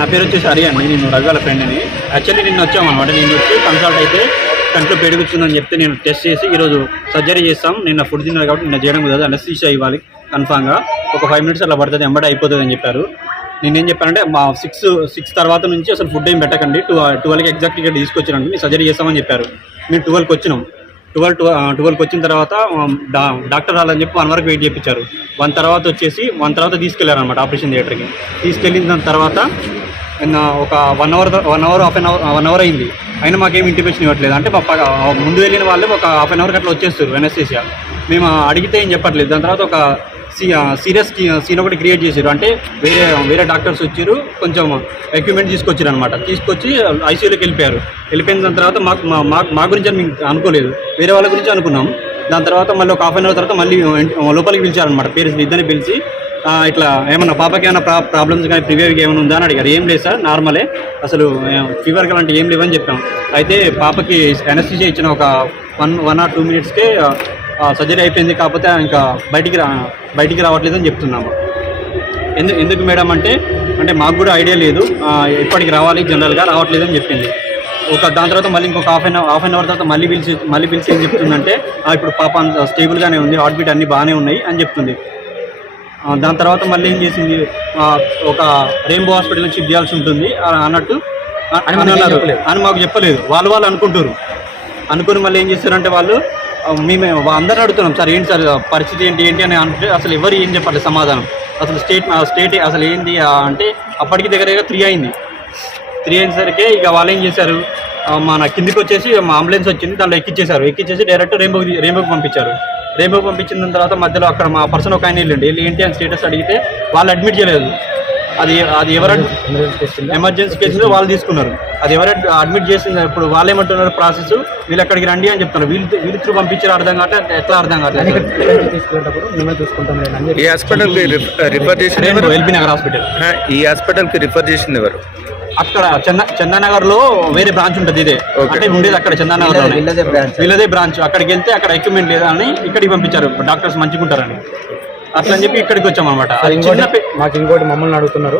నా పేరు వచ్చేసి హరి అండి. నేను రవి వాళ్ళ ఫ్రెండ్ని. యాక్చువల్లీ నిన్న వచ్చామన్నమాట. నేను వచ్చి కన్సల్ట్ అయితే కంట్లో పెరుగుతుందని చెప్తే నేను టెస్ట్ చేసి ఈరోజు సర్జరీ చేస్తాం. నిన్న ఫుడ్ తిన్నారు కాబట్టి నిన్న చేయడం కుదరదు. అనస్థీషియా ఇవ్వాలి కన్ఫామ్గా. ఒక 5 minutes అలా పడుతుంది, ఎంబడి అయిపోతుంది అని చెప్పారు. నేనేం చెప్పానంటే మా 6 తర్వాత నుంచి అసలు ఫుడ్ ఏం పెట్టకండి, 12కి ఎగ్జాక్ట్ ఇక్కడ తీసుకొచ్చినాను, మీరు సర్జరీ చేస్తామని చెప్పారు. మేము 12కి వచ్చినాం. 12కి వచ్చిన తర్వాత డాక్టర్ రాలని చెప్పి 1 వరకు వెయిట్ చేయించారు. 1 తర్వాత వచ్చేసి 1 తర్వాత తీసుకెళ్లారనమాట ఆపరేషన్ థియేటర్కి. తీసుకెళ్ళిన తర్వాత ఒక 1 అవర్ హాఫ్ అన్ అవర్ అయింది. అయినా మాకేం ఇంటిమేషన్ ఇవ్వట్లేదు. అంటే ముందు వెళ్ళిన వాళ్ళే ఒక హాఫ్ అన్ అవర్ అట్లా వచ్చేస్తారు అనస్థీషియా. మేము అడిగితే ఏం చెప్పట్లేదు. దాని తర్వాత ఒక సీరియస్ సీన్ ఒకటి క్రియేట్ చేశారు. అంటే వేరే డాక్టర్స్ వచ్చారు, కొంచెం ఎక్విప్మెంట్ తీసుకొచ్చారు అనమాట. తీసుకొచ్చి ఐసీయూలోకి వెళ్ళిపోయిన దాని తర్వాత మా గురించి అని అనుకోలేదు, వేరే వాళ్ళ గురించి అనుకున్నాం. దాని తర్వాత మళ్ళీ ఒక హాఫ్ అన్ అవర్ తర్వాత మళ్ళీ లోపలికి పిలిచారనమాట. పేరెంట్స్ ఇద్దరిని పిలిచి ఇట్లా ఏమన్నా పాపకి ఏమైనా ప్రాబ్లమ్స్ కానీ ప్రివేవ్గా ఏమైనా ఉందా అని అడిగారు. ఏం లేదు సార్, నార్మలే, అసలు ఫీవర్గా లాంటి ఏం లేవని చెప్పాం. అయితే పాపకి అనస్థీషియా ఇచ్చిన ఒక 1 or 2 minutesకే సర్జరీ అయిపోయింది, కాకపోతే ఇంకా బయటికి రావట్లేదు అని చెప్తున్నాము. ఎందుకు మేడం అంటే మాకు కూడా ఐడియా లేదు, ఇప్పటికి రావాలి, జనరల్గా రావట్లేదు అని చెప్పింది. దాని తర్వాత మళ్ళీ ఇంకొక హాఫ్ అన్ అవర్ తర్వాత మళ్ళీ పిలిచి ఏం చెప్తుందంటే ఇప్పుడు పాప అంత స్టేబుల్గానే ఉంది, హార్ట్ బీట్ అన్నీ బాగానే ఉన్నాయి అని చెప్తుంది. దాని తర్వాత మళ్ళీ ఏం చేసింది, ఒక రెయిన్బో హాస్పిటల్ షిఫ్ట్ చేయాల్సి ఉంటుంది అన్నట్టు అని మాకు చెప్పలేదు. వాళ్ళు అనుకుంటారు. అనుకుని మళ్ళీ ఏం చేస్తారంటే వాళ్ళు మేము అందరూ అడుగుతున్నాం, సార్ ఏంటి సార్ పరిస్థితి ఏంటి అని అంటే అసలు ఎవరు ఏం చెప్పాలి సమాధానం. అసలు స్టేట్ అసలు ఏంటి అంటే అప్పటికి దగ్గరగా 3 అయింది. 3 అయ్యేసరికి ఇక వాళ్ళు ఏం చేశారు, మన కిందికి వచ్చేసి మా అంబులెన్స్ వచ్చింది, దాంట్లో ఎక్కిచ్చేసి డైరెక్ట్ రెయిన్బోకి పంపించారు. రెయిన్బోకి పంపించిన తర్వాత మధ్యలో అక్కడ మా పర్సన్ ఒక ఆయన వెళ్ళండి ఏంటి అని స్టేటస్ అడిగితే వాళ్ళు అడ్మిట్ చేయలేదు. అది ఎవరు ఎమర్జెన్సీ కేసులో వాళ్ళు తీసుకున్నారు. అది ఎవరు అడ్మిట్ చేసింది. ఇప్పుడు వాళ్ళు ఏమంటున్నారు, ప్రాసెస్ వీళ్ళు అక్కడికి రండి అని చెప్తున్నారు. వీళ్ళు త్రూ పంపించారు, అర్థం కావట్లేదు, ఎట్లా అర్థం కావట్లేదు. ఈ హాస్పిటల్కి రిఫర్ చేసిన ఎల్బీ నగర్ హాస్పిటల్. ఈ హాస్పిటల్కి రిఫర్ చేసింది ఎవరు? అక్కడ చందానగర్ లో వేరే బ్రాంచ్ ఉంటుంది, ఇదే అంటే ఉండేది అక్కడ చందానగర్ లో వీళ్ళదే బ్రాంచ్. అక్కడికి వెళ్తే అక్కడ ఎక్విప్మెంట్ లేదా అని ఇక్కడికి పంపించారు, డాక్టర్స్ మంచిగా ఉంటారని. అట్లా అని చెప్పి ఇక్కడికి వచ్చాం అనమాట. మాకు ఇంకోటి మమ్మల్ని అడుగుతున్నారు,